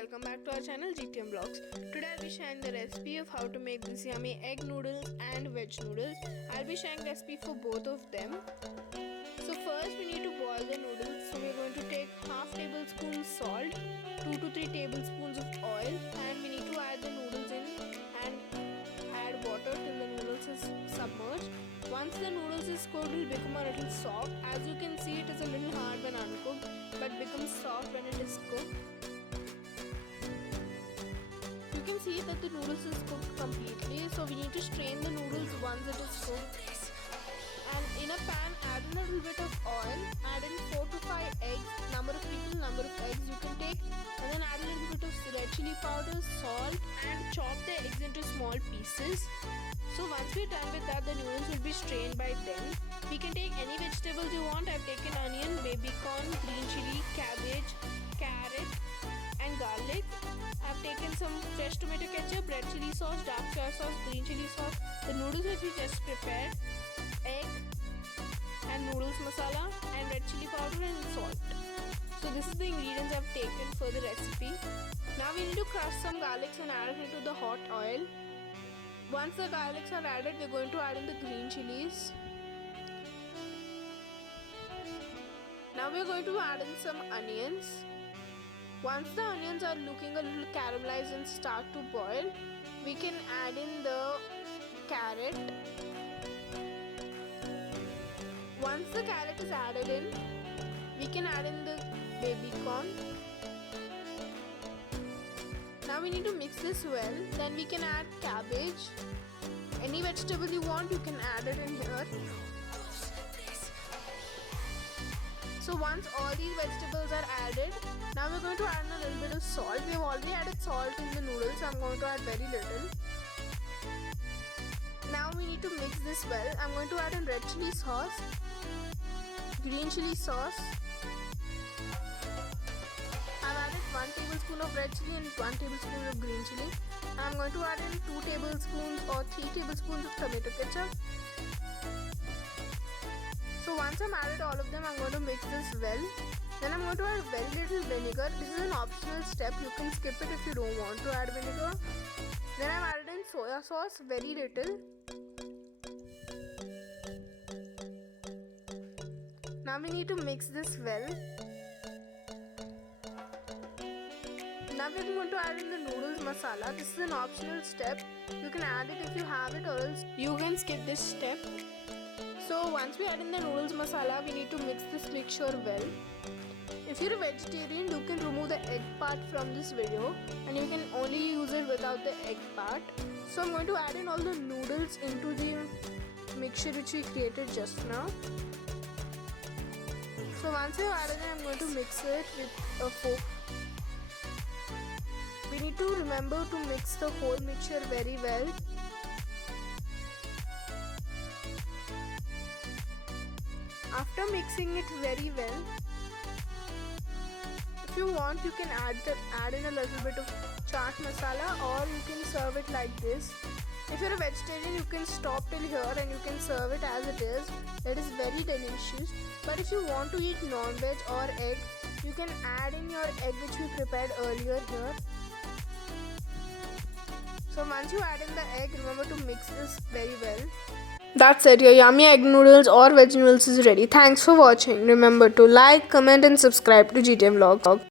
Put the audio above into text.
welcome back to our channel GTM Vlogs. Today I'll be sharing the recipe of how to make this yummy egg noodles and veg noodles. I'll be sharing the recipe for both of them. So first we need to boil the noodles. So we're going to take half tablespoon salt, 2 to 3 tablespoons of oil, and we need to add the noodles in and add water till the noodles is submerged. Once the noodles is cooked, it will become a little soft. As you can see, it is a little hard when uncooked, but becomes soft when it is cooked. You can see that the noodles is cooked completely, so we need to strain the noodles once it is cooked. And in a pan, add in a little bit of oil, add in 4 to 5 eggs, number of people, number of eggs you can take, and then add a little bit of red chili powder, salt, and chop the eggs into small pieces. So once we're done with that, the noodles will be strained by then. We can take any vegetables you want. I've taken onion, baby corn, green chili, cabbage, carrot, and garlic. I've taken some fresh tomato ketchup, red chili sauce, dark soy sauce, green chili sauce, the noodles that we just prepared, egg and noodles masala, and red chili powder and salt. So this is the ingredients I've taken for the recipe. Now we need to crush some garlics and add it into the hot oil. Once the garlics are added, we're going to add in the green chilies. Now we're going to add in some onions. Once the onions are looking a little caramelized and start to boil, we can add in the carrot. Once the carrot is added in, we can add in the baby corn. Now we need to mix this well. Then we can add cabbage. Any vegetable you want, you can add it in here. So once all these vegetables are added, now we're going to add a little bit of salt. We have already added salt in the noodles, so I'm going to add very little. Now we need to mix this well. I'm going to add in red chili sauce, green chili sauce. I've added 1 tablespoon of red chili and 1 tablespoon of green chili. I'm going to add in 2 tablespoons or 3 tablespoons of tomato ketchup. So once I'm added all of them, I'm going to mix this well. Then I'm going to add very little vinegar. This is an optional step. You can skip it if you don't want to add vinegar. Then I've added in soya sauce, very little. Now we need to mix this well. Now we're going to add in the noodles masala. This is an optional step. You can add it if you have it, or else you can skip this step. So once we add in the noodles masala, we need to mix this mixture well. If you're a vegetarian, you can remove the egg part from this video and you can only use it without the egg part. So I'm going to add in all the noodles into the mixture which we created just now. So once I've added it, I'm going to mix it with a fork. We need to remember to mix the whole mixture very well. After mixing it very well, if you want, you can add in a little bit of chaat masala, or you can serve it like this. If you're a vegetarian, you can stop till here and you can serve it as it is. It is very delicious. But if you want to eat non-veg or egg, you can add in your egg which we prepared earlier here. So once you add in the egg, remember to mix this very well. That's it, your yummy egg noodles or veg noodles is ready. Thanks for watching. Remember to like, comment and subscribe to GTM Vlogs.